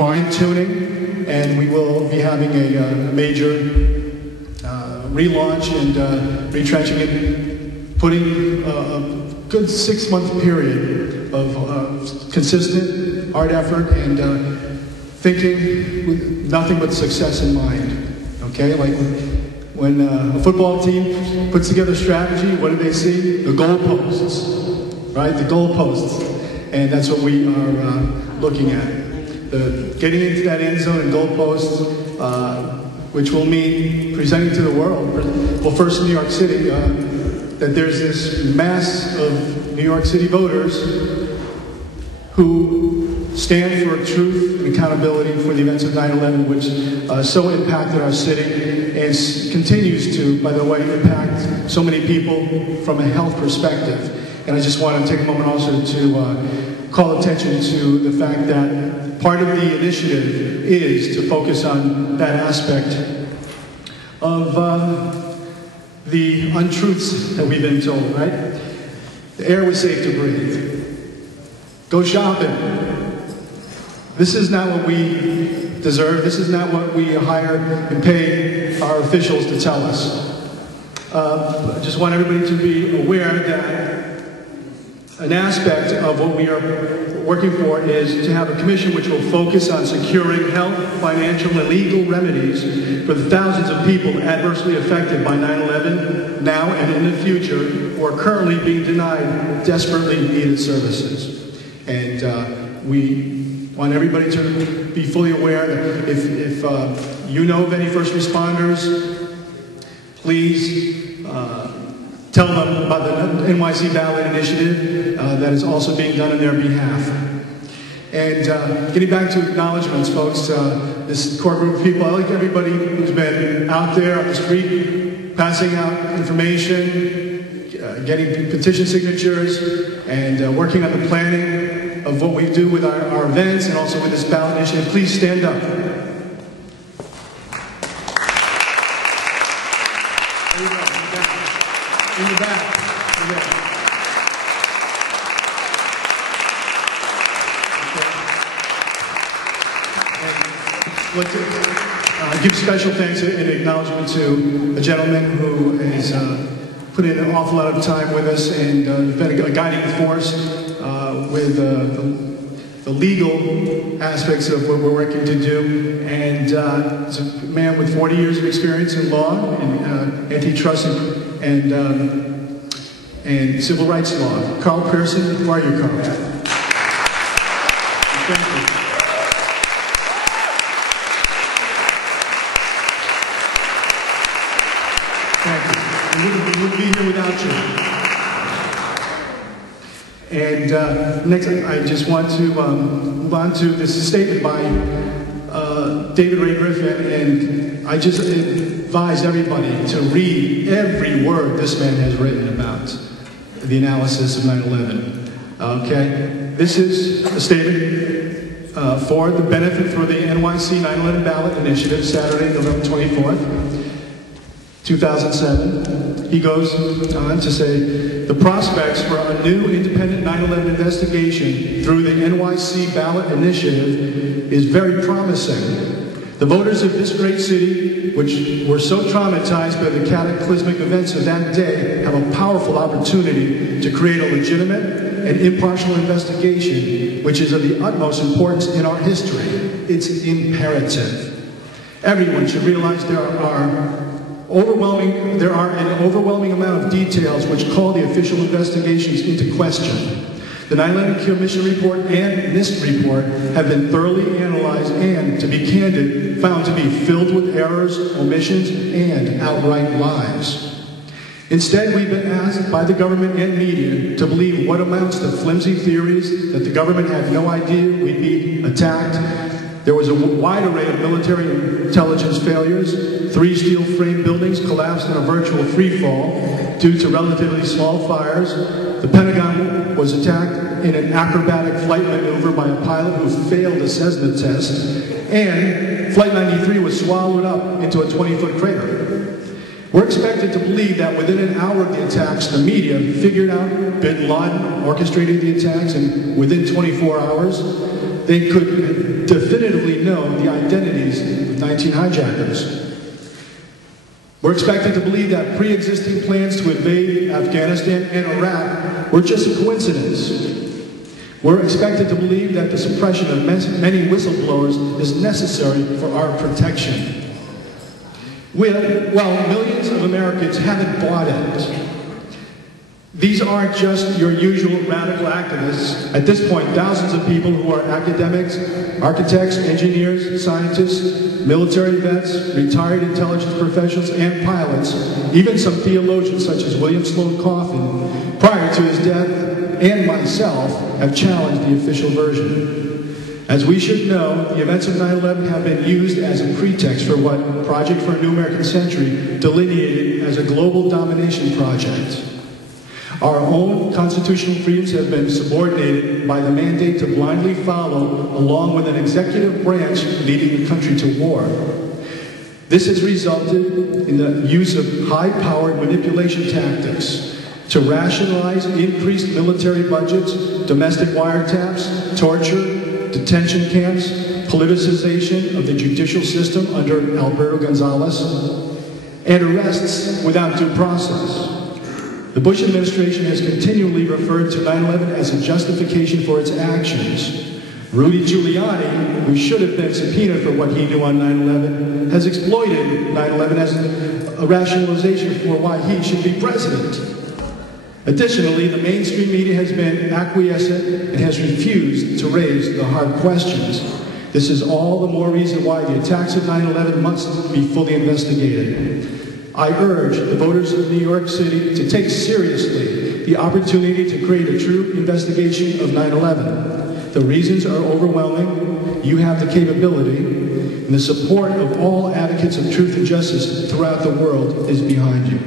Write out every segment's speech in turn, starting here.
fine-tuning, and we will be having a major relaunch and retrenching and putting a good 6-month period of consistent hard effort and thinking with nothing but success in mind. Okay, like when a football team puts together strategy, what do they see? The goalposts, right? The goalposts, and that's what we are looking at. Getting into that end zone and goalposts, which will mean presenting to the world. Well, first in New York City, that there's this mass of New York City voters who stand for truth and accountability for the events of 9/11, which so impacted our city and continues to, by the way, impact so many people from a health perspective. And I just want to take a moment also to call attention to the fact that part of the initiative is to focus on that aspect of the untruths that we've been told, right? The air was safe to breathe. Go shopping. This is not what we deserve. This is not what we hire and pay our officials to tell us. I just want everybody to be aware that an aspect of what we are working for is to have a commission which will focus on securing health, financial, and legal remedies for the thousands of people adversely affected by 9/11 now and in the future who are currently being denied desperately needed services. And we want everybody to be fully aware that if you know of any first responders, please tell them about the NYC ballot initiative that is also being done on their behalf. And getting back to acknowledgments, folks, this core group of people, I like everybody who's been out there on the street, passing out information, getting petition signatures, and working on the planning of what we do with our events and also with this ballot initiative. Please stand up. In the back. I'd like to give special thanks and acknowledgement to a gentleman who has put in an awful lot of time with us and been a guiding force with the legal aspects of what we're working to do. And he's a man with 40 years of experience in law and antitrust and civil rights law. Carl Pearson, who are you, Carl? Thank you. Thank you. We wouldn't be here without you. And next, I just want to move on to this statement by David Ray Griffin, and I just advise everybody to read every word this man has written about the analysis of 9/11. Okay? This is a statement for the benefit for the NYC 9/11 ballot initiative, Saturday, November 24th, 2007. He goes on to say, the prospects for a new independent 9/11 investigation through the NYC ballot initiative is very promising. The voters of this great city, which were so traumatized by the cataclysmic events of that day, have a powerful opportunity to create a legitimate and impartial investigation, which is of the utmost importance in our history. It's imperative. Everyone should realize there are an overwhelming amount of details which call the official investigations into question. The 9/11 Commission report and this report have been thoroughly analyzed and, to be candid, found to be filled with errors, omissions, and outright lies. Instead, we've been asked by the government and media to believe what amounts to flimsy theories that the government had no idea we'd be attacked. There was a wide array of military intelligence failures. 3 steel frame buildings collapsed in a virtual freefall due to relatively small fires. The Pentagon was attacked in an acrobatic flight maneuver by a pilot who failed a Cessna test. And Flight 93 was swallowed up into a 20-foot crater. We're expected to believe that within an hour of the attacks, the media figured out bin Laden orchestrated the attacks, and within 24 hours, they could definitively know the identities of 19 hijackers. We're expected to believe that pre-existing plans to invade Afghanistan and Iraq were just a coincidence. We're expected to believe that the suppression of many whistleblowers is necessary for our protection. Well, millions of Americans haven't bought it. These aren't just your usual radical activists. At this point, thousands of people who are academics, architects, engineers, scientists, military vets, retired intelligence professionals, and pilots, even some theologians such as William Sloane Coffin, prior to his death, and myself, have challenged the official version. As we should know, the events of 9/11 have been used as a pretext for what Project for a New American Century delineated as a global domination project. Our own constitutional freedoms have been subordinated by the mandate to blindly follow along with an executive branch leading the country to war. This has resulted in the use of high-powered manipulation tactics to rationalize increased military budgets, domestic wiretaps, torture, detention camps, politicization of the judicial system under Alberto Gonzales, and arrests without due process. The Bush administration has continually referred to 9/11 as a justification for its actions. Rudy Giuliani, who should have been subpoenaed for what he knew on 9/11, has exploited 9/11 as a rationalization for why he should be president. Additionally, the mainstream media has been acquiescent and has refused to raise the hard questions. This is all the more reason why the attacks of 9/11 must be fully investigated. I urge the voters of New York City to take seriously the opportunity to create a true investigation of 9/11. The reasons are overwhelming. You have the capability, and the support of all advocates of truth and justice throughout the world is behind you.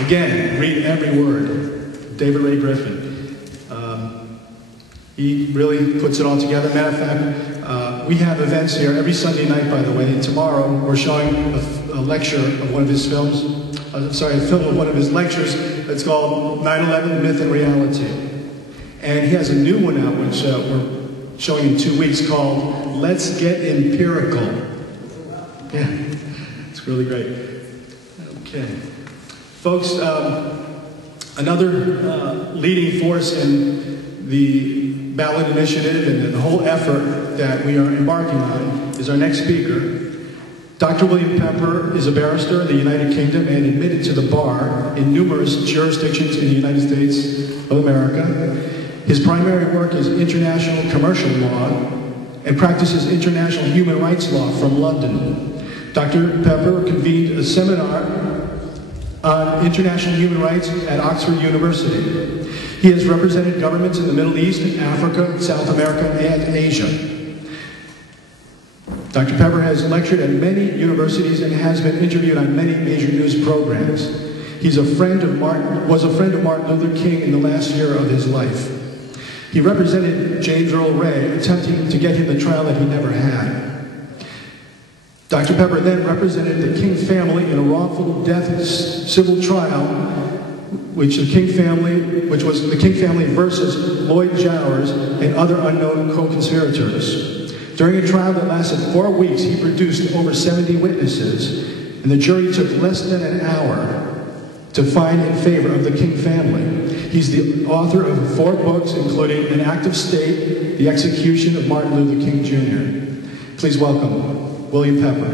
Again, read every word. David Ray Griffin. He really puts it all together. Matter of fact, we have events here every Sunday night, by the way. And tomorrow, we're showing a lecture of one of his films. A film of one of his lectures. It's called 9/11 Myth and Reality. And he has a new one out, which we're showing in 2 weeks, called Let's Get Empirical. Yeah, it's really great. Okay. Folks, another leading force in the ballot initiative and the whole effort that we are embarking on is our next speaker. Dr. William Pepper is a barrister in the United Kingdom and admitted to the bar in numerous jurisdictions in the United States of America. His primary work is international commercial law and practices international human rights law from London. Dr. Pepper convened a seminar on international human rights at Oxford University. He has represented governments in the Middle East, Africa, South America, and Asia. Dr. Pepper has lectured at many universities and has been interviewed on many major news programs. Was a friend of Martin Luther King in the last year of his life. He represented James Earl Ray, attempting to get him the trial that he never had. Dr. Pepper then represented the King family in a wrongful death civil trial, which was the King family versus Lloyd Jowers and other unknown co-conspirators. During a trial that lasted 4 weeks, he produced over 70 witnesses, and the jury took less than an hour to find in favor of the King family. He's the author of 4 books, including An Act of State, The Execution of Martin Luther King Jr. Please welcome William Pepper.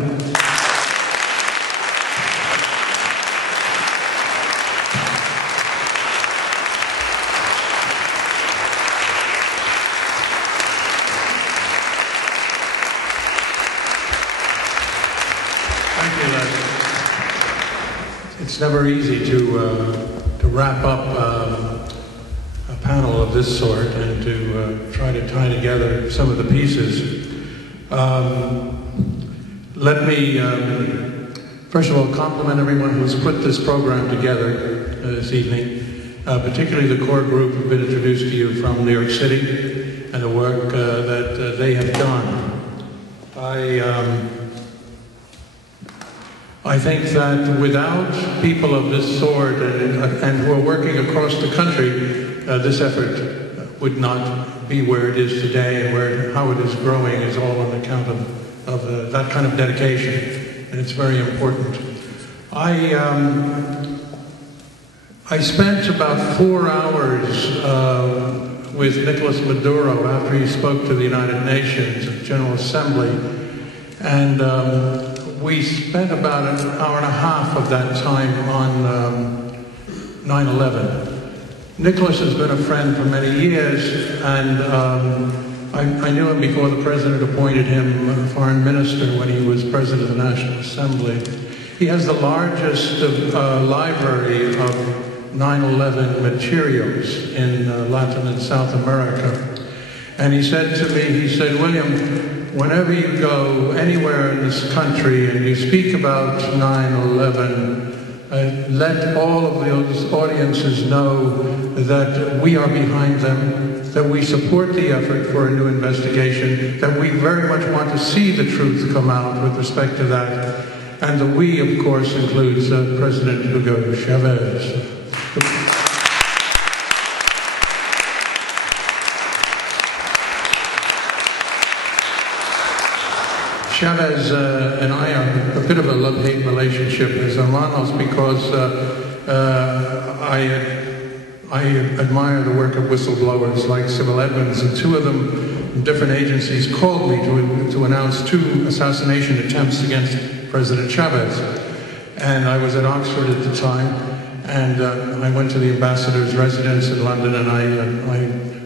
Thank you, Les. It's never easy to wrap up a panel of this sort and to try to tie together some of the pieces. Let me, first of all, compliment everyone who's put this program together this evening, particularly the core group who've been introduced to you from New York City and the work that they have done. I think that without people of this sort and who are working across the country, this effort would not be where it is today, and how it is growing is all on account of that kind of dedication, and it's very important. I spent about 4 hours with Nicolas Maduro after he spoke to the United Nations General Assembly, and we spent about an hour and a half of that time on 9/11. Nicholas has been a friend for many years, and I knew him before the President appointed him foreign minister when he was President of the National Assembly. He has the largest library of 9/11 materials in Latin and South America. And he said to me, he said, "William, whenever you go anywhere in this country and you speak about 9/11, let all of those audiences know that we are behind them, that we support the effort for a new investigation, that we very much want to see the truth come out with respect to that, and the we, of course, includes President Hugo Chavez." Chavez and I are a bit of a love-hate relationship as hermanos, because I admire the work of whistleblowers like Sybil Edmonds, and 2 of them from different agencies called me to announce 2 assassination attempts against President Chavez. And I was at Oxford at the time, and I went to the ambassador's residence in London, and I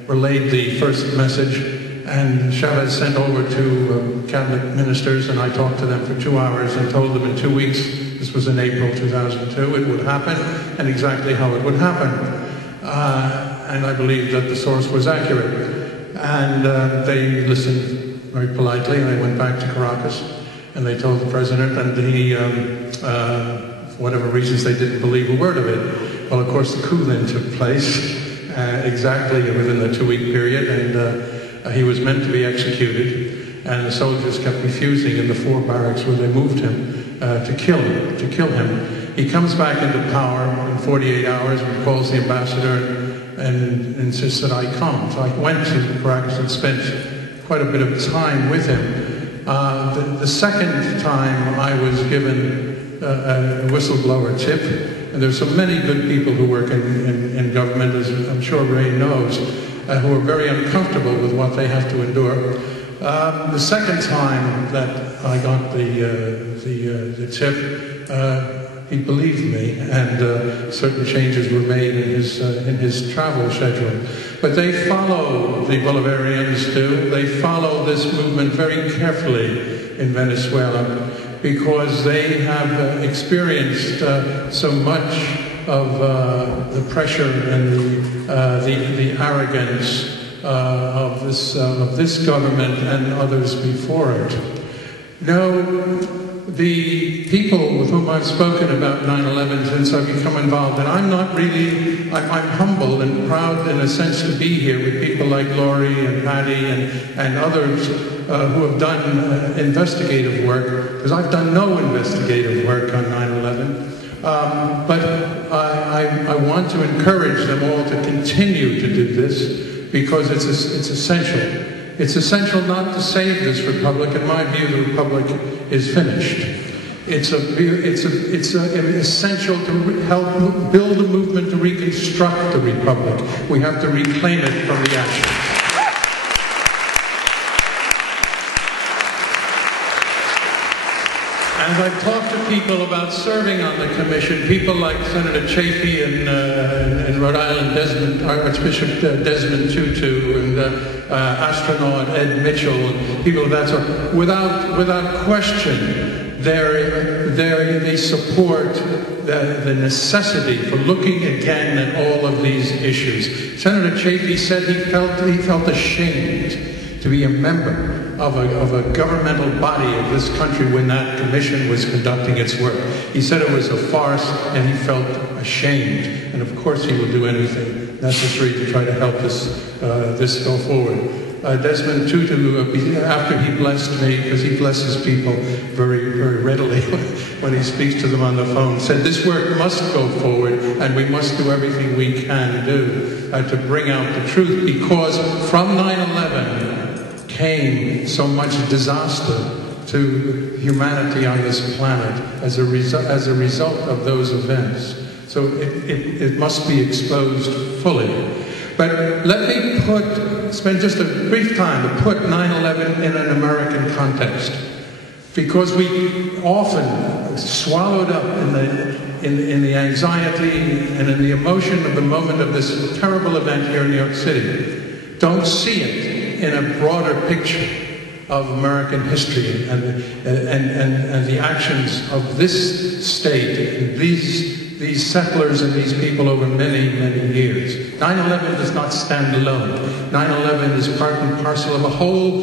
relayed the first message. And Chavez sent over 2 cabinet ministers, and I talked to them for 2 hours and told them in 2 weeks, this was in April 2002, it would happen, and exactly how it would happen. And I believed that the source was accurate. And they listened very politely, and they went back to Caracas, and they told the President, and he, for whatever reasons, they didn't believe a word of it. Well, of course, the coup then took place exactly within the 2-week period, and he was meant to be executed, and the soldiers kept refusing in the 4 barracks where they moved him to kill him. He comes back into power in 48 hours and calls the ambassador and insists that I come. So I went to Caracas and spent quite a bit of time with him. The second time I was given a whistleblower tip, and there's so many good people who work in government, as I'm sure Ray knows, who are very uncomfortable with what they have to endure. The second time that I got the tip, he believed me, and certain changes were made in his travel schedule. But they follow, the Bolivarians do, they follow this movement very carefully in Venezuela, because they have experienced so much of the pressure and the arrogance of this government and others before it. Now, the people with whom I've spoken about 9/11 since I've become involved, and I'm I'm humbled and proud in a sense to be here with people like Laurie and Patty and others who have done investigative work, because I've done no investigative work on 9/11. But I want to encourage them all to continue to do this, because it's essential. It's essential not to save this republic. In my view, the republic is finished. It's essential to help build a movement to reconstruct the republic. We have to reclaim it from the ashes. As I've talked to people about serving on the commission, people like Senator Chafee in Rhode Island, Archbishop Desmond Tutu, and astronaut Ed Mitchell, and people of that sort, without question, they support the necessity for looking again at all of these issues. Senator Chafee said he felt ashamed to be a member of a governmental body of this country when that commission was conducting its work. He said it was a farce, and he felt ashamed. And of course he will do anything necessary to try to help this go forward. Desmond Tutu, after he blessed me, because he blesses people very, very readily when he speaks to them on the phone, said this work must go forward and we must do everything we can do to bring out the truth, because from 9/11 came so much disaster to humanity on this planet as a result of those events. So it must be exposed fully. But let me spend just a brief time to put 9/11 in an American context, because we often swallowed up in the anxiety and in the emotion of the moment of this terrible event here in New York City. Don't see it in a broader picture of American history and the actions of this state and these settlers and these people over many, many years. 9/11 does not stand alone. 9/11 is part and parcel of a whole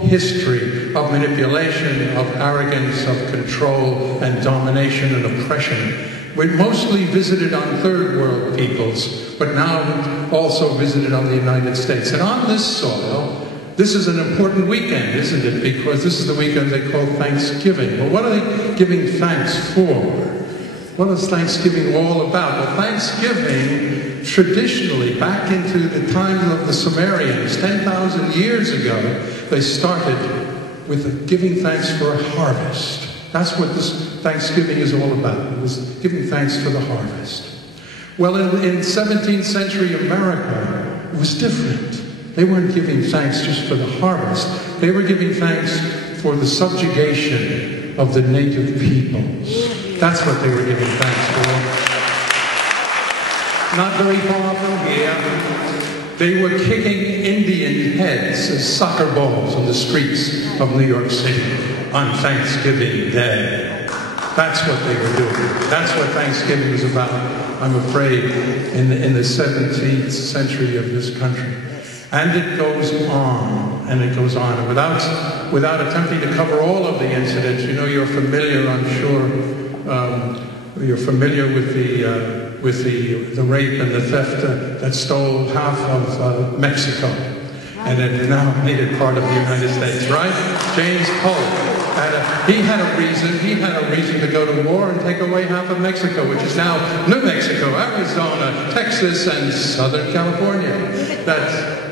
history of manipulation, of arrogance, of control and domination and oppression. We're mostly visited on third world peoples, but now also visited on the United States. And on this soil, this is an important weekend, isn't it? Because this is the weekend they call Thanksgiving. Well, what are they giving thanks for? What is Thanksgiving all about? Well, Thanksgiving, traditionally, back into the time of the Sumerians, 10,000 years ago, they started with giving thanks for a harvest. That's what this Thanksgiving is all about. It was giving thanks for the harvest. Well, in 17th century America, it was different. They weren't giving thanks just for the harvest. They were giving thanks for the subjugation of the native peoples. That's what they were giving thanks for. Not very far from here, they were kicking Indian heads as soccer balls on the streets of New York City on Thanksgiving Day. That's what they were doing. That's what Thanksgiving is about, I'm afraid, in the 17th century of this country. And it goes on, and it goes on. And without attempting to cover all of the incidents, you know, you're familiar, I'm sure, you're familiar with the rape and the theft that stole half of Mexico, and it now made it part of the United States, right? James Earl Ray, he had a reason to go to war and take away half of Mexico, which is now New Mexico, Arizona, Texas, and Southern California.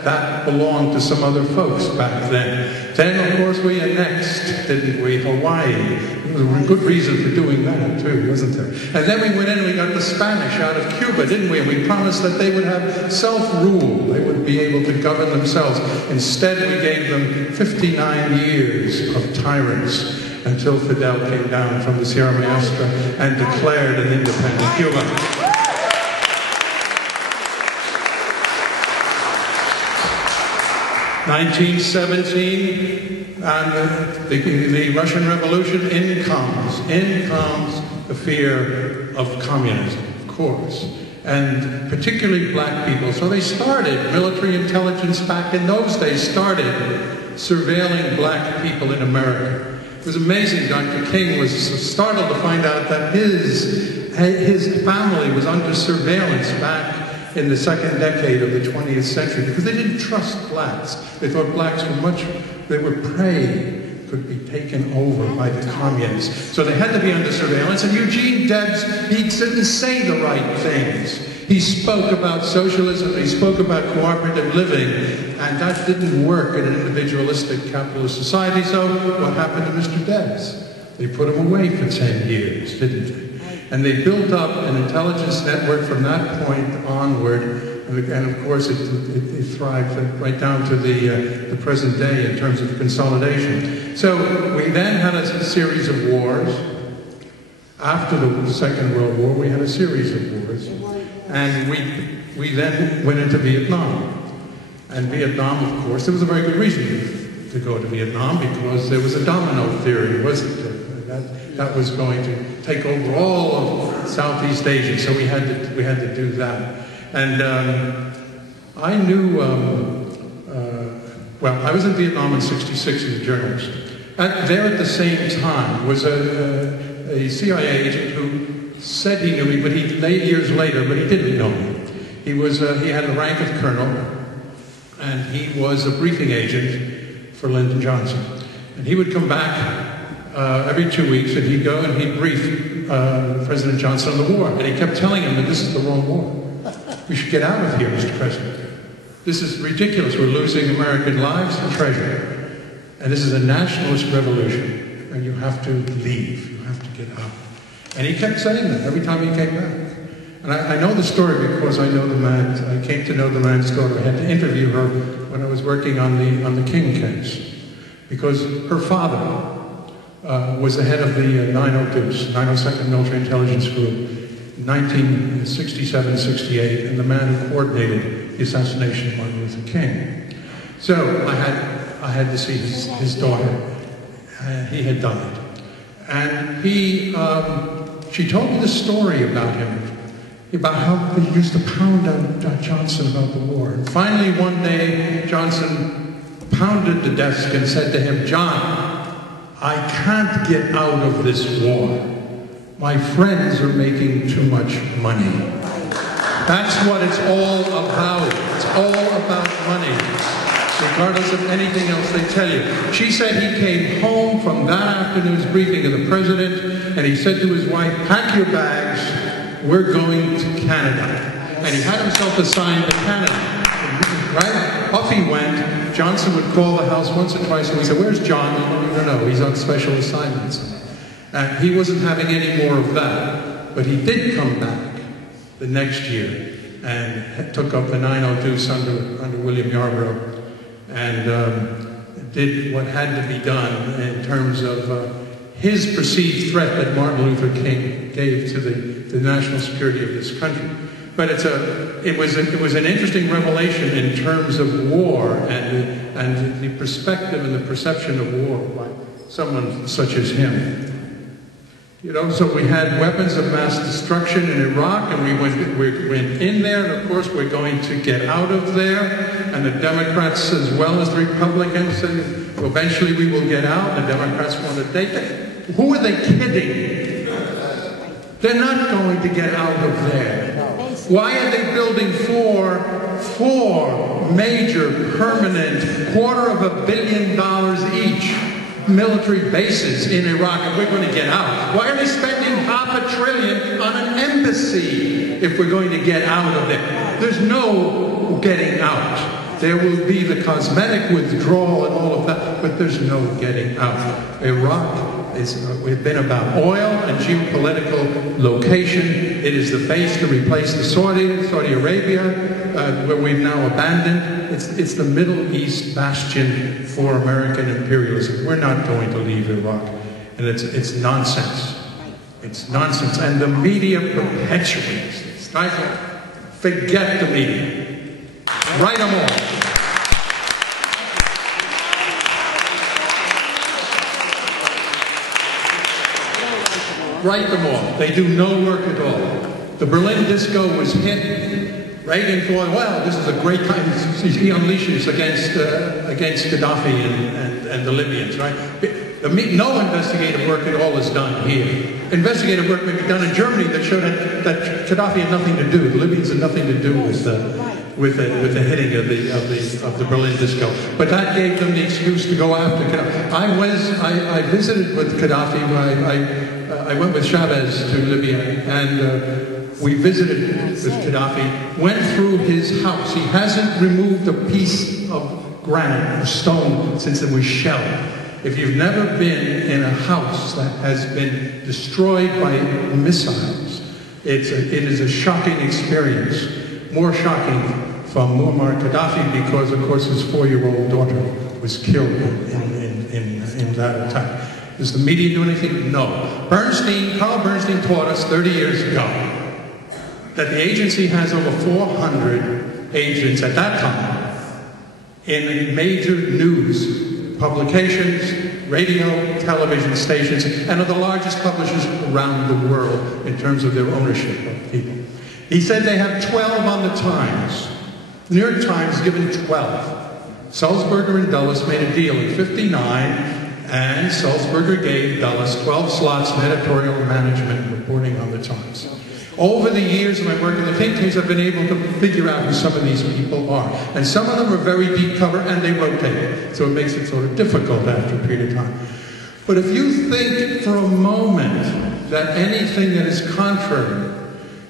That belonged to some other folks back then. Then, of course, we annexed, didn't we, Hawaii. There was a good reason for doing that, too, wasn't there? And then we went in and we got the Spanish out of Cuba, didn't we? And we promised that they would have self-rule. They would be able to govern themselves. Instead, we gave them 59 years of tyrants until Fidel came down from the Sierra Maestra and declared an independent Cuba. 1917, and the Russian Revolution, in comes the fear of communism, of course, and particularly black people. So they started, military intelligence back in those days started surveilling black people in America. It was amazing. Dr. King was startled to find out that his family was under surveillance back in the second decade of the 20th century, because they didn't trust blacks. They thought blacks were prey, could be taken over by the communists. So they had to be under surveillance, and Eugene Debs, he didn't say the right things. He spoke about socialism, he spoke about cooperative living, and that didn't work in an individualistic capitalist society. So what happened to Mr. Debs? They put him away for 10 years, didn't they? And they built up an intelligence network from that point onward, and of course it thrived right down to the present day in terms of consolidation. So we then had a series of wars. After the Second World War, we had a series of wars. And we then went into Vietnam. And Vietnam, of course, there was a very good reason to go to Vietnam, because there was a domino theory, wasn't there? That was going to take over all of Southeast Asia, so we had to do that. And I knew, well, I was in Vietnam in '66 as a journalist. There at the same time was a CIA agent who said he knew me, but years later, but he didn't know me. He had the rank of colonel, and he was a briefing agent for Lyndon Johnson. And he would come back every 2 weeks, and he'd go and he'd brief President Johnson on the war. And he kept telling him that this is the wrong war. We should get out of here, Mr. President. This is ridiculous. We're losing American lives and treasure. And this is a nationalist revolution, and you have to leave. You have to get out. And he kept saying that every time he came back. And I know the story because I know the man. I came to know the man's daughter. I had to interview her when I was working on the King case, because her father was the head of the 902s, 902nd Military Intelligence Group, 1967-68, and the man who coordinated the assassination of Martin Luther King. So I had to see his daughter. He had died, and she told me the story about him, about how they used to pound on Johnson about the war. And finally, one day, Johnson pounded the desk and said to him, "John, I can't get out of this war. My friends are making too much money." That's what it's all about. It's all about money, regardless of anything else they tell you. She said he came home from that afternoon's briefing of the president, and he said to his wife, "Pack your bags, we're going to Canada." And he had himself assigned to Canada. Right? Off he went. Johnson would call the house once or twice, and we said, "Where's John?" No, he's on special assignments. He wasn't having any more of that. But he did come back the next year and took up the 902s under William Yarborough, and did what had to be done in terms of his perceived threat that Martin Luther King gave to the national security of this country. But it was an interesting revelation in terms of war and the perspective and the perception of war by someone such as him. You know, so we had weapons of mass destruction in Iraq, and we went in there, and of course we're going to get out of there. And the Democrats, as well as the Republicans, said, well, eventually we will get out. The Democrats want to take it. Who are they kidding? They're not going to get out of there. Why are they building four major, permanent, $250 million each military bases in Iraq, and we're going to get out? Why are they spending $500 billion on an embassy if we're going to get out of there? There's no getting out. There will be the cosmetic withdrawal and all of that, but there's no getting out. Iraq we've been about oil and geopolitical location. It is the base to replace the Saudi Arabia, where we've now abandoned. It's the Middle East bastion for American imperialism. We're not going to leave Iraq. And it's nonsense. It's nonsense. And the media perpetuates this. Right? Forget the media. Write them all. Write them all. They do no work at all. The Berlin disco was hit. Reagan thought, well, this is a great time. He unleashes against Gaddafi and the Libyans, right? No investigative work at all is done here. Investigative work may be done in Germany that showed that Gaddafi had nothing to do. The Libyans had nothing to do with the hitting of the Berlin disco. But that gave them the excuse to go after Gaddafi. I visited with Gaddafi. I went with Chavez to Libya, and we visited with Gaddafi, went through his house. He hasn't removed a piece of granite or stone since it was shelled. If you've never been in a house that has been destroyed by missiles, it is a shocking experience. More shocking from Muammar Gaddafi because, of course, his 4-year-old daughter was killed in that attack. Does the media do anything? No. Carl Bernstein taught us 30 years ago that the agency has over 400 agents at that time in major news publications, radio, television stations, and are the largest publishers around the world in terms of their ownership of people. He said they have 12 on the Times. The New York Times given 12. Sulzberger and Dulles made a deal in '59, and Sulzberger gave Dulles 12 slots in editorial management and reporting on the Times. Over the years of my work in the think tanks, I've been able to figure out who some of these people are. And some of them are very deep cover, and they rotate. So it makes it sort of difficult after a period of time. But if you think for a moment that anything that is contrary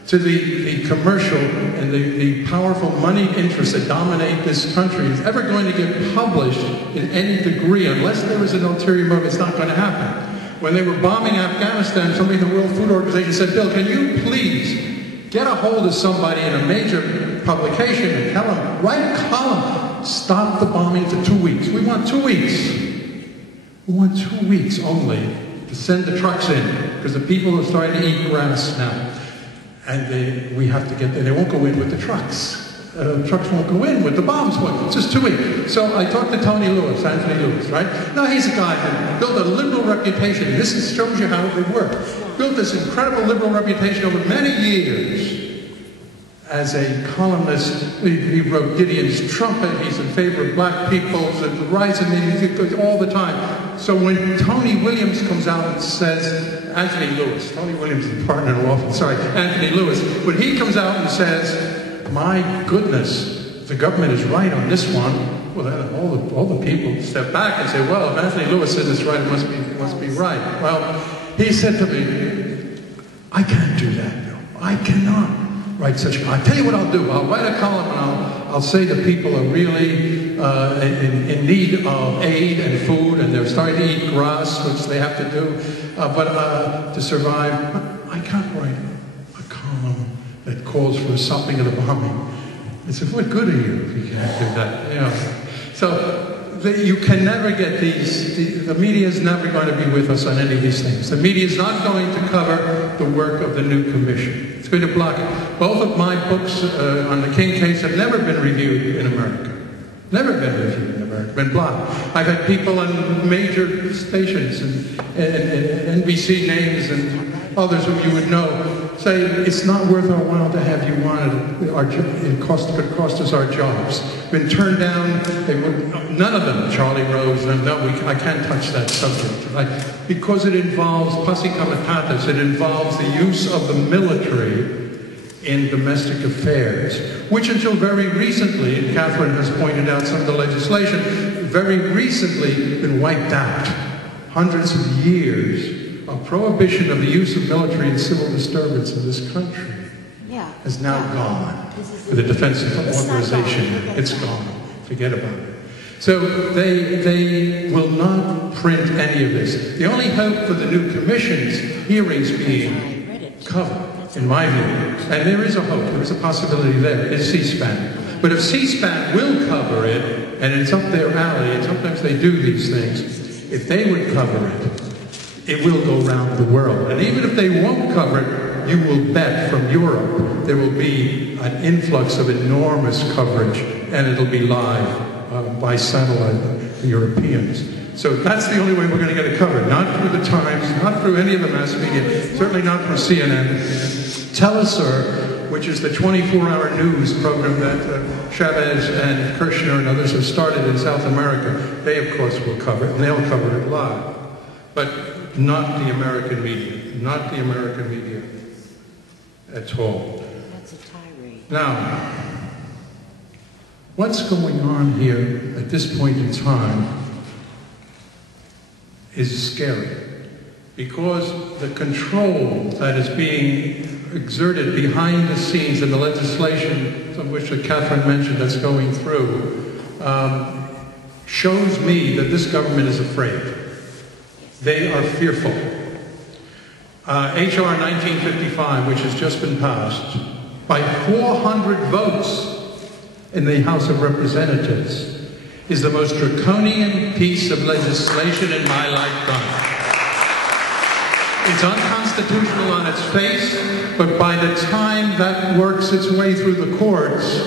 to the commercial and the powerful money interests that dominate this country is ever going to get published in any degree, unless there is an ulterior motive, it's not going to happen. When they were bombing Afghanistan, somebody in the World Food Organization said, Bill, can you please get a hold of somebody in a major publication and tell them, write a column, stop the bombing for 2 weeks. We want 2 weeks. We want 2 weeks only to send the trucks in, because the people are starting to eat grass now. And we have to get there. They won't go in with the trucks. Trucks won't go in with the bombs. It's just 2 weeks. So I talked to Tony Lewis, Anthony Lewis, right? Now he's a guy who built a liberal reputation. This shows you how it worked. Built this incredible liberal reputation over many years as a columnist. He wrote Gideon's Trumpet. He's in favor of black peoples and the rights of music all the time. So when Tony Williams comes out and says, Anthony Lewis, Tony Williams is the partner in law, sorry, Anthony Lewis, when he comes out and says, my goodness, the government is right on this one, well, then all the people step back and say, well, if Anthony Lewis says it's right, it must be right. Well, he said to me, I can't do that, Bill. I cannot write such a column. I'll tell you what I'll do. I'll write a column and I'll say that people are really in need of aid and food, and they're starting to eat grass, which they have to do, but to survive. I can't write a column that calls for stopping of the bombing. I said, what good are you if you can't do that? You know? So you can never get these, the media is never going to be with us on any of these things. The media is not going to cover the work of the new commission. It's going to block it. Both of my books on the King case have never been reviewed in America. Never been reviewed in America, been blocked. I've had people on major stations and NBC names and others whom you would know say it's not worth our while to have you on it. It could cost us our jobs. Been turned down. They would, none of them, Charlie Rose, and no, I can't touch that subject, right? Because it involves posse comitatus. It involves the use of the military in domestic affairs, which until very recently, and Catherine has pointed out some of the legislation, very recently been wiped out. Hundreds of years of prohibition of the use of military in civil disturbance in this country is now gone. For the Defense Authorization, it's gone. Forget about it. So they will not print any of this. The only hope for the new commission's hearings being covered, in my view, and there is a hope, there is a possibility there, is C-SPAN. But if C-SPAN will cover it, and it's up their alley, and sometimes they do these things, if they would cover it, it will go around the world. And even if they won't cover it, you will bet from Europe there will be an influx of enormous coverage, and it'll be live by satellite, the Europeans. So that's the only way we're going to get it covered. Not through the Times, not through any of the mass media, certainly not through CNN. Telesur, which is the 24-hour news program that Chavez and Kirshner and others have started in South America, they of course will cover it, and they'll cover it live. But not the American media, not the American media at all. That's a tirade. Now, what's going on here at this point in time is scary, because the control that is being exerted behind the scenes in the legislation, of which Catherine mentioned, that's going through, shows me that this government is afraid. They are fearful. H.R. 1955, which has just been passed, by 400 votes in the House of Representatives, is the most draconian piece of legislation in my lifetime. It's unconstitutional on its face, but by the time that works its way through the courts,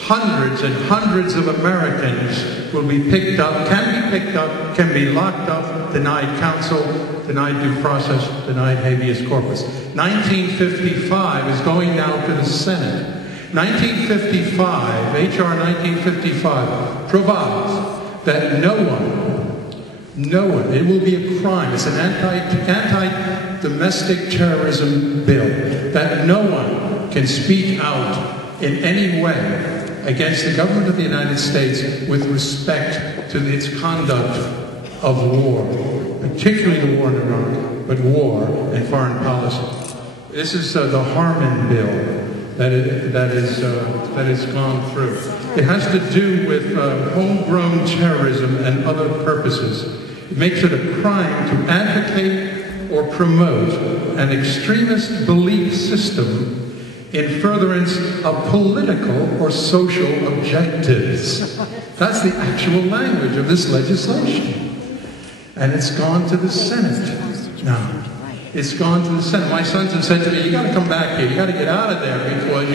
hundreds and hundreds of Americans will be picked up, can be locked up, denied counsel, denied due process, denied habeas corpus. 1955 is going now to the Senate. 1955, H.R. 1955, provides that no one No one. It will be a crime. It's an anti-domestic terrorism bill that no one can speak out in any way against the government of the United States with respect to its conduct of war, particularly the war in Iraq, but war and foreign policy. This is the Harmon bill that has gone through. It has to do with homegrown terrorism and other purposes. It makes it a crime to advocate or promote an extremist belief system in furtherance of political or social objectives. That's the actual language of this legislation. And it's gone to the Senate now. It's gone to the Senate. My sons have said to me, you got to come back here. You got to get out of there because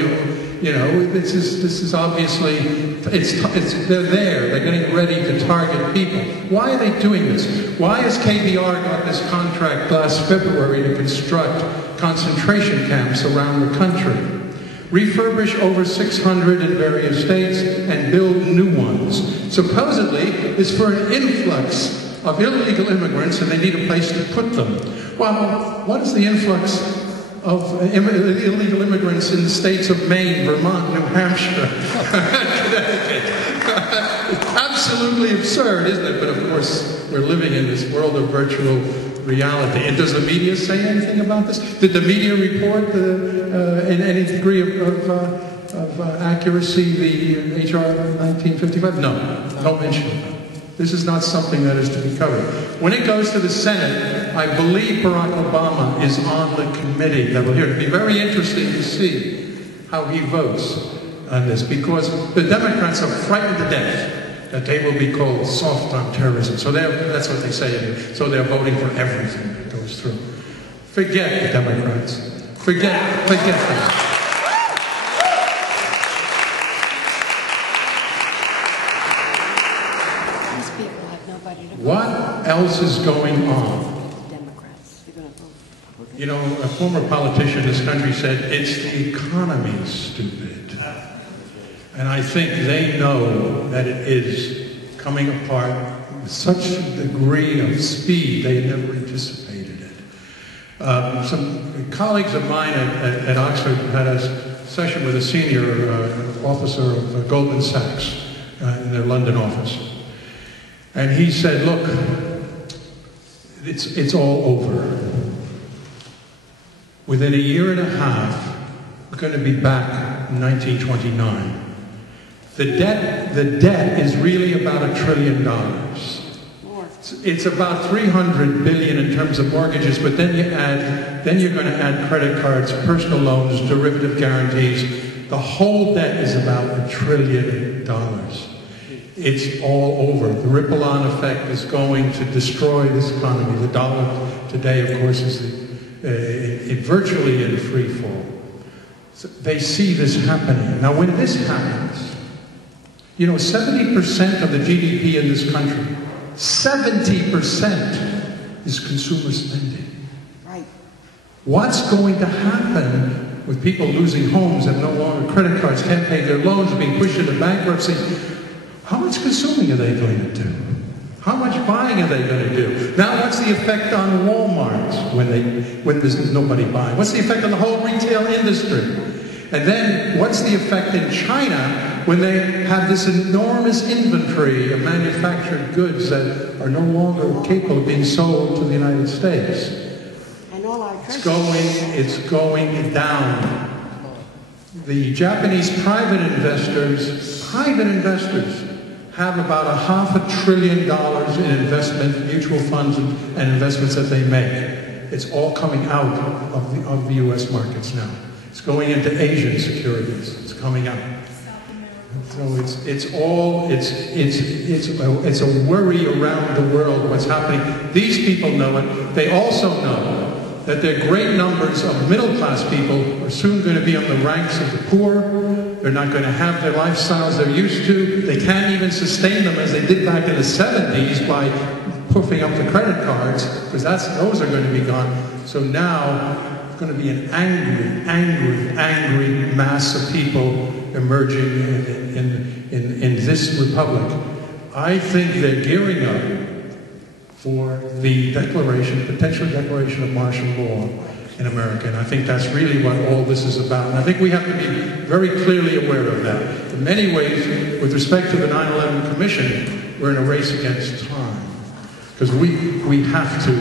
you know, this is obviously, they're there. They're getting ready to target people. Why are they doing this? Why has KBR got this contract last February to construct concentration camps around the country? Refurbish over 600 in various states and build new ones. Supposedly, it's for an influx of illegal immigrants and they need a place to put them. Well, what is the influx of illegal immigrants in the states of Maine, Vermont, New Hampshire, Connecticut? It's absolutely absurd, isn't it? But of course, we're living in this world of virtual reality. And does the media say anything about this? Did the media report in any degree of accuracy the HR 1955? No, no mention. This is not something that is to be covered. When it goes to the Senate, I believe Barack Obama is on the committee that will hear it. It'll be very interesting to see how he votes on this, because the Democrats are frightened to death that they will be called soft on terrorism. So that's what they say. So they're voting for everything that goes through. Forget the Democrats. Forget them. What else is going on? You know, a former politician in this country said, it's the economy, stupid. And I think they know that it is coming apart with such a degree of speed they had never anticipated it. Some colleagues of mine at Oxford had a session with a senior officer of Goldman Sachs in their London office. And he said, look, it's all over. Within a year and a half, we're going to be back in 1929. The debt is really about $1 trillion. It's about 300 billion in terms of mortgages, but then you're going to add credit cards, personal loans, derivative guarantees. The whole debt is about $1 trillion. It's all over. The ripple-on effect is going to destroy this economy. The dollar today, of course, is virtually in free fall. So they see this happening. Now, when this happens, you know, 70% of the GDP in this country, 70% is consumer spending. Right. What's going to happen with people losing homes and no longer credit cards, can't pay their loans, being pushed into bankruptcy? How much consuming are they going to do? How much buying are they going to do? Now, what's the effect on Walmart when there's nobody buying? What's the effect on the whole retail industry? And then, what's the effect in China when they have this enormous inventory of manufactured goods that are no longer capable of being sold to the United States? And all our it's going down. The Japanese private investors have about $500 billion in investment, mutual funds and investments that they make. It's all coming out of the U.S. markets now. It's going into Asian securities. It's coming out. So it's a worry around the world what's happening. These people know it. They also know that there are great numbers of middle-class people who are soon going to be on the ranks of the poor. They're not going to have their lifestyles they're used to. They can't even sustain them as they did back in the 70s by puffing up the credit cards, because those are going to be gone. So now, it's going to be an angry mass of people emerging in this republic. I think they're gearing up for the declaration, potential declaration of martial law in America. And I think that's really what all this is about. And I think we have to be very clearly aware of that. In many ways, with respect to the 9/11 Commission, we're in a race against time. Because we have to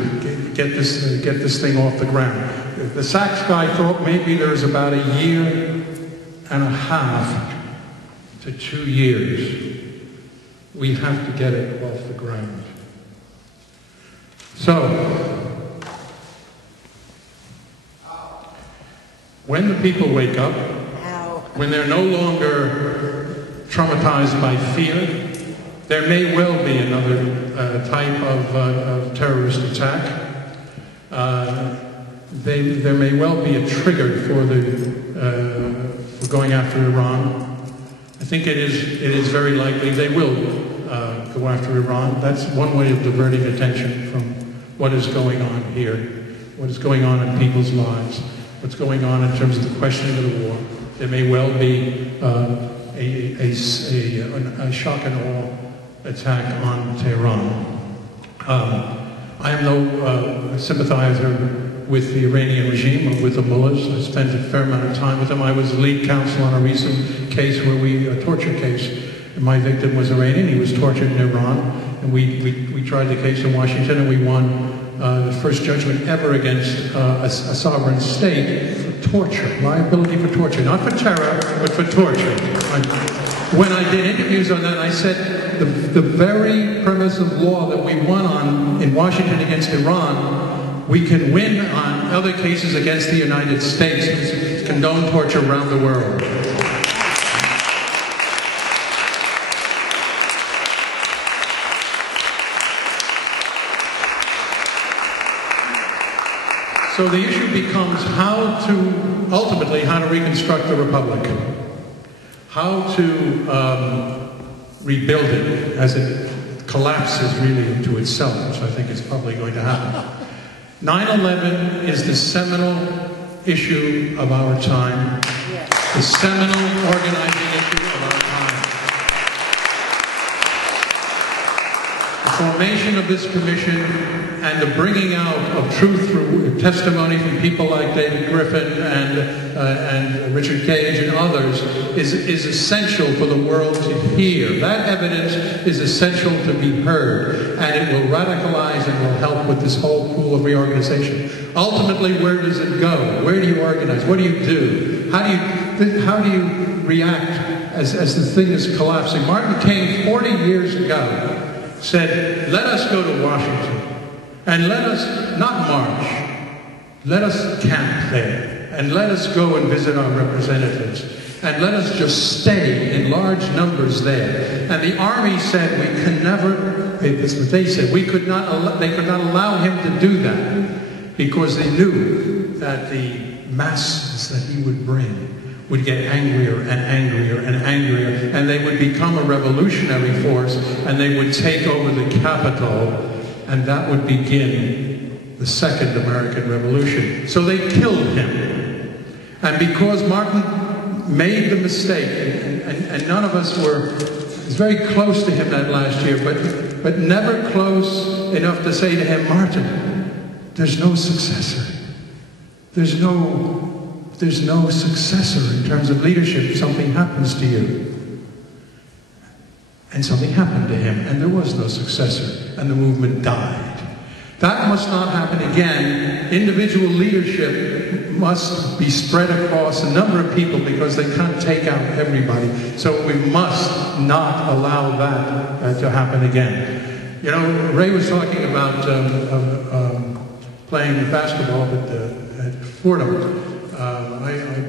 get this thing off the ground. The Sachs guy thought maybe there's about 1.5 to 2 years. We have to get it off the ground. So, when the people wake up, when they're no longer traumatized by fear, there may well be another type of terrorist attack. There may well be a trigger for going after Iran. I think it is very likely they will go after Iran. That's one way of diverting attention from what is going on here, what is going on in people's lives, what's going on in terms of the questioning of the war. There may well be a shock and awe attack on Tehran. I am no sympathizer with the Iranian regime or with the mullahs. I spent a fair amount of time with them. I was lead counsel on a recent case where a torture case. And my victim was Iranian. He was tortured in Iran. And we tried the case in Washington and we won the first judgment ever against a sovereign state for torture, liability for torture. Not for terror, but for torture. When I did interviews on that, I said the very premise of law that we won on in Washington against Iran, we can win on other cases against the United States, which condone torture around the world. So the issue becomes ultimately how to reconstruct the Republic. How to rebuild it as it collapses really into itself, which I think is probably going to happen. 9/11 is the seminal issue of our time, the seminal organizing issue of our time. The formation of this commission and the bringing out of truth through testimony from people like David Griffin and Richard Gage and others is essential for the world to hear. That evidence is essential to be heard, and it will radicalize and will help with this whole pool of reorganization. Ultimately, where does it go? Where do you organize? What do you do? How do you react as the thing is collapsing? Martin King, 40 years ago, said, let us go to Washington. And let us not march, let us camp there, and let us go and visit our representatives, and let us just stay in large numbers there. And the army said we can never, that's what they said, they could not allow him to do that, because they knew that the masses that he would bring would get angrier and angrier and angrier, and they would become a revolutionary force, and they would take over the Capitol, and that would begin the Second American Revolution. So they killed him. And because Martin made the mistake, and none of us were very close to him that last year, but never close enough to say to him, Martin, there's no successor. There's no successor in terms of leadership if something happens to you. And something happened to him, and there was no successor, and the movement died. That must not happen again. Individual leadership must be spread across a number of people because they can't take out everybody. So we must not allow that to happen again. You know, Ray was talking about playing basketball at Fordham. I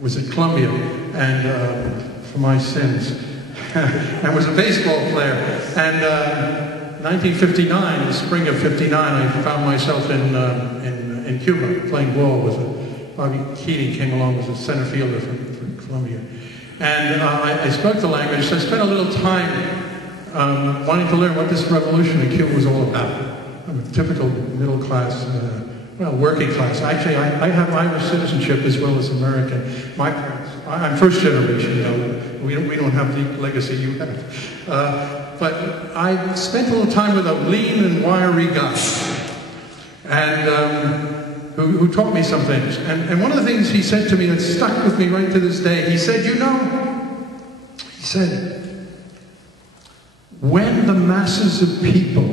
was at Columbia, and for my sins. I was a baseball player, and 1959, the spring of '59, I found myself in Cuba playing ball with Bobby Keating came along as a center fielder for Columbia, and I spoke the language. So I spent a little time wanting to learn what this revolution in Cuba was all about. I'm a typical middle class, working class. Actually, I have Irish citizenship as well as American. My parents, I'm first generation, you know. We don't have the legacy you have. But I spent a little time with a lean and wiry guy, and who taught me some things. And one of the things he said to me that stuck with me right to this day, he said, you know, he said, when the masses of people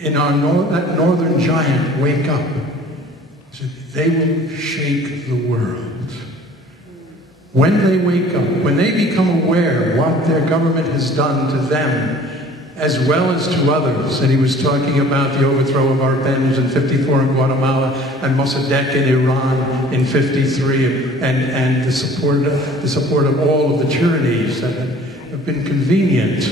in our that northern giant wake up, he said, they will shake the world. When they wake up, when they become aware what their government has done to them, as well as to others, and he was talking about the overthrow of Arbenz in '54 in Guatemala, and Mossadegh in Iran in '53, and the support of all of the tyrannies that have been convenient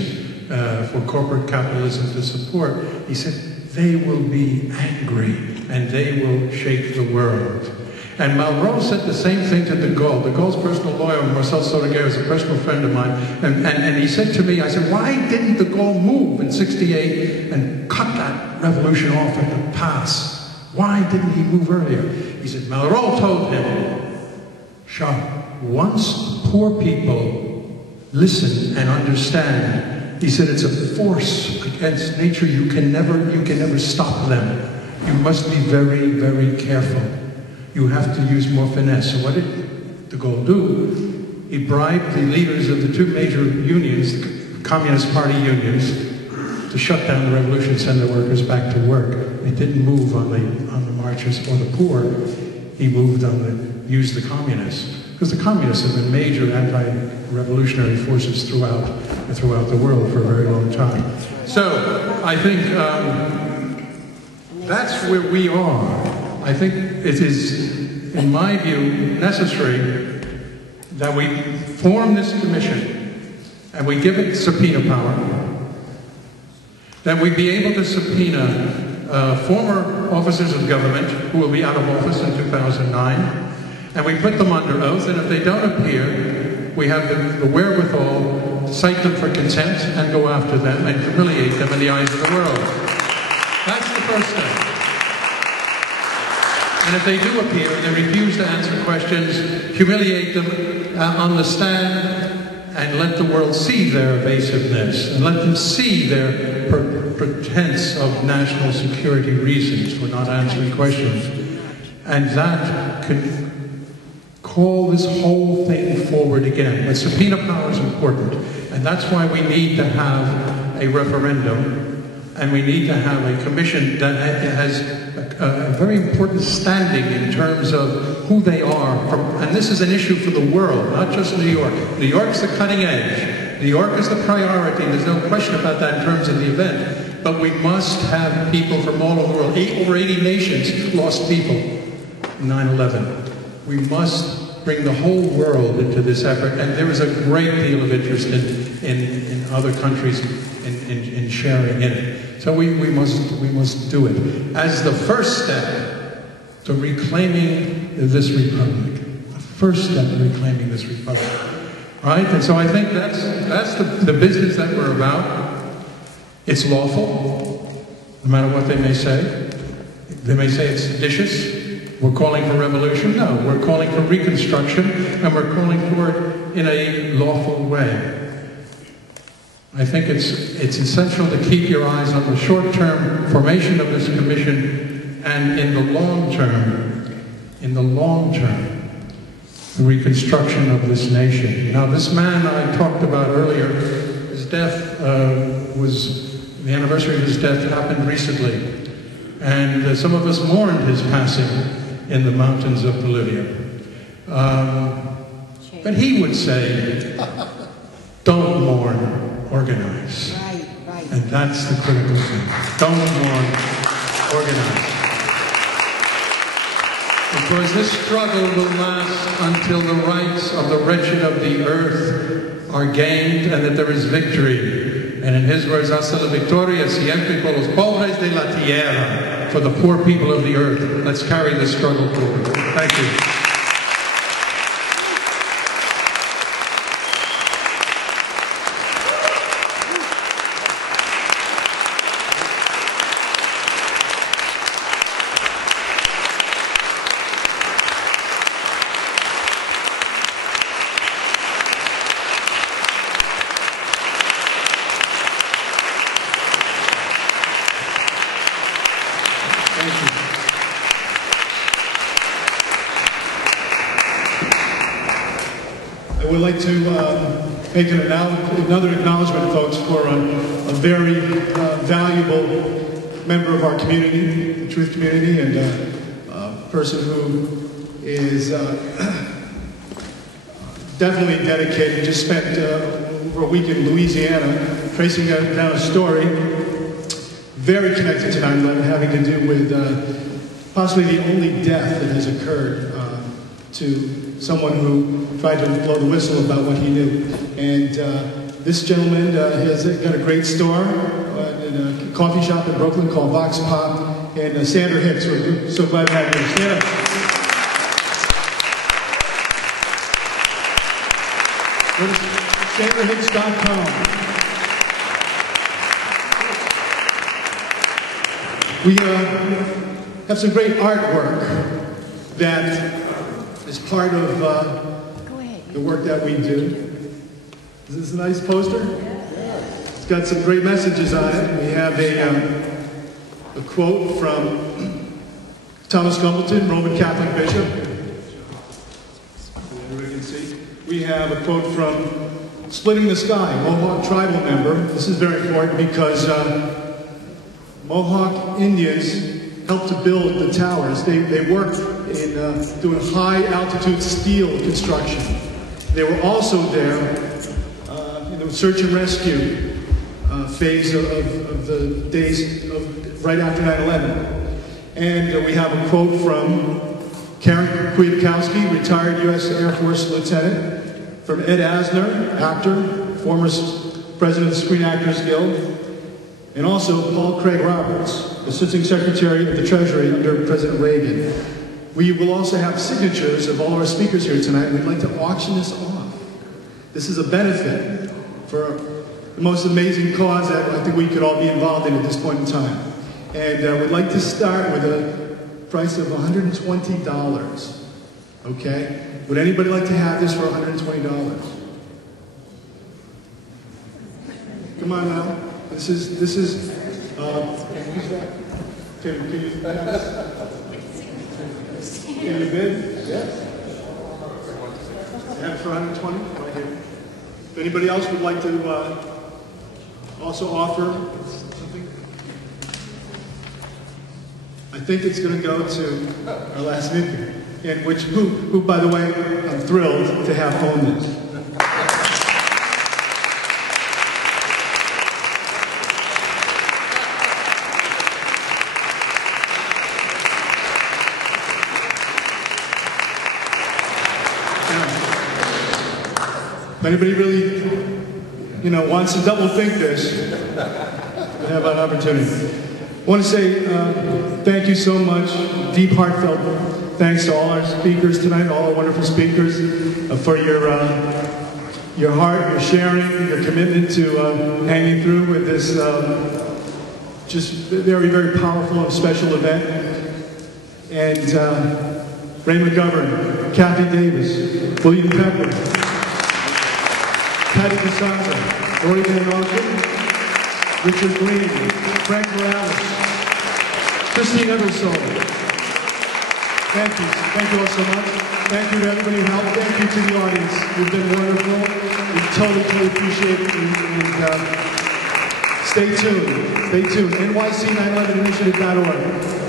for corporate capitalism to support. He said, they will be angry, and they will shake the world. And Malraux said the same thing to de Gaulle. De Gaulle's personal lawyer, Marcel Sodeguer, is a personal friend of mine. And he said to me, I said, why didn't de Gaulle move in '68 and cut that revolution off at the pass? Why didn't he move earlier? He said, Malraux told him, Charles, once poor people listen and understand, he said, it's a force against nature. You can never stop them. You must be very, very careful. You have to use more finesse. So what did de Gaulle do? He bribed the leaders of the two major unions, the Communist Party unions, to shut down the revolution, send the workers back to work. He didn't move on the marches for the poor. He moved used the communists. Because the communists have been major anti-revolutionary forces throughout the world for a very long time. So I think that's where we are. I think it is, in my view, necessary that we form this commission and we give it subpoena power, that we be able to subpoena former officers of government who will be out of office in 2009, and we put them under oath, and if they don't appear, we have the wherewithal to cite them for contempt and go after them and humiliate them in the eyes of the world. That's the first step. And if they do appear and they refuse to answer questions, humiliate them on the stand and let the world see their evasiveness and let them see their pretense of national security reasons for not answering questions. And that can call this whole thing forward again. But subpoena power is important. And that's why we need to have a referendum. And we need to have a commission that has a very important standing in terms of who they are. And this is an issue for the world, not just New York. New York's the cutting edge. New York is the priority. There's no question about that in terms of the event. But we must have people from all over the world. Over 80 nations lost people in 9/11. We must bring the whole world into this effort. And there is a great deal of interest in other countries in sharing in it. So we must do it as the first step to reclaiming this republic. The first step to reclaiming this republic, right? And so I think that's the business that we're about. It's lawful, no matter what they may say. They may say it's seditious. We're calling for revolution. No, we're calling for reconstruction, and we're calling for it in a lawful way. I think it's essential to keep your eyes on the short-term formation of this commission, and in the long term, the reconstruction of this nation. Now, this man I talked about earlier, his death the anniversary of his death happened recently, and some of us mourned his passing in the mountains of Bolivia. But he would say, don't mourn. Organize. Right. And that's the critical thing. Don't mourn, organize. Because this struggle will last until the rights of the wretched of the earth are gained and that there is victory. And in his words, hasta la victoria siempre por los pobres de la tierra. For the poor people of the earth. Let's carry this struggle forward. Thank you. like to make another acknowledgement, folks, for a very valuable member of our community, the truth community, and a person who is definitely dedicated. Just spent over a week in Louisiana tracing down a story very connected to 9/11, having to do with possibly the only death that has occurred to someone who tried to blow the whistle about what he knew. And this gentleman has got a great store in a coffee shop in Brooklyn called Vox Pop, and Sandra Hicks. We're so glad to have you. Sandra. Go to sandrahicks.com. We have some great artwork that is part of the work that we do. Is this a nice poster? It's got some great messages on it. We have a quote from Thomas Gumbleton, Roman Catholic bishop. Everybody can see. We have a quote from Splitting the Sky, Mohawk tribal member. This is very important because Mohawk Indians helped to build the towers. They worked in doing high altitude steel construction. They were also there in the search and rescue phase of the days right after 9/11. And we have a quote from Karen Kwiatkowski, retired U.S. Air Force lieutenant, from Ed Asner, actor, former president of the Screen Actors Guild, and also Paul Craig Roberts, Assistant Secretary of the Treasury under President Reagan. We will also have signatures of all our speakers here tonight. We'd like to auction this off. This is a benefit for the most amazing cause that I think we could all be involved in at this point in time. And we'd like to start with a price of $120. Okay? Would anybody like to have this for $120? Come on now. This is, Tim, can you bid? Yes. Have it for 120? Right here. If anybody else would like to also offer something, I think it's going to go to our last speaker, and who, by the way, I'm thrilled to have own this. If anybody really, wants to double think this, we have an opportunity. I want to say thank you so much, deep heartfelt thanks to all our speakers tonight, all our wonderful speakers, for your heart, your sharing, your commitment to hanging through with this just very, very powerful and special event. And Ray McGovern, Kathy Davis, William Pepper, Patty DeSanza, Lori Van Auken, Richard Green, Frank Morales, Christine Eversole. Thank you all so much. Thank you to everybody who helped. Thank you to the audience. You've been wonderful. We totally appreciate it. And stay tuned. NYC911initiative.org.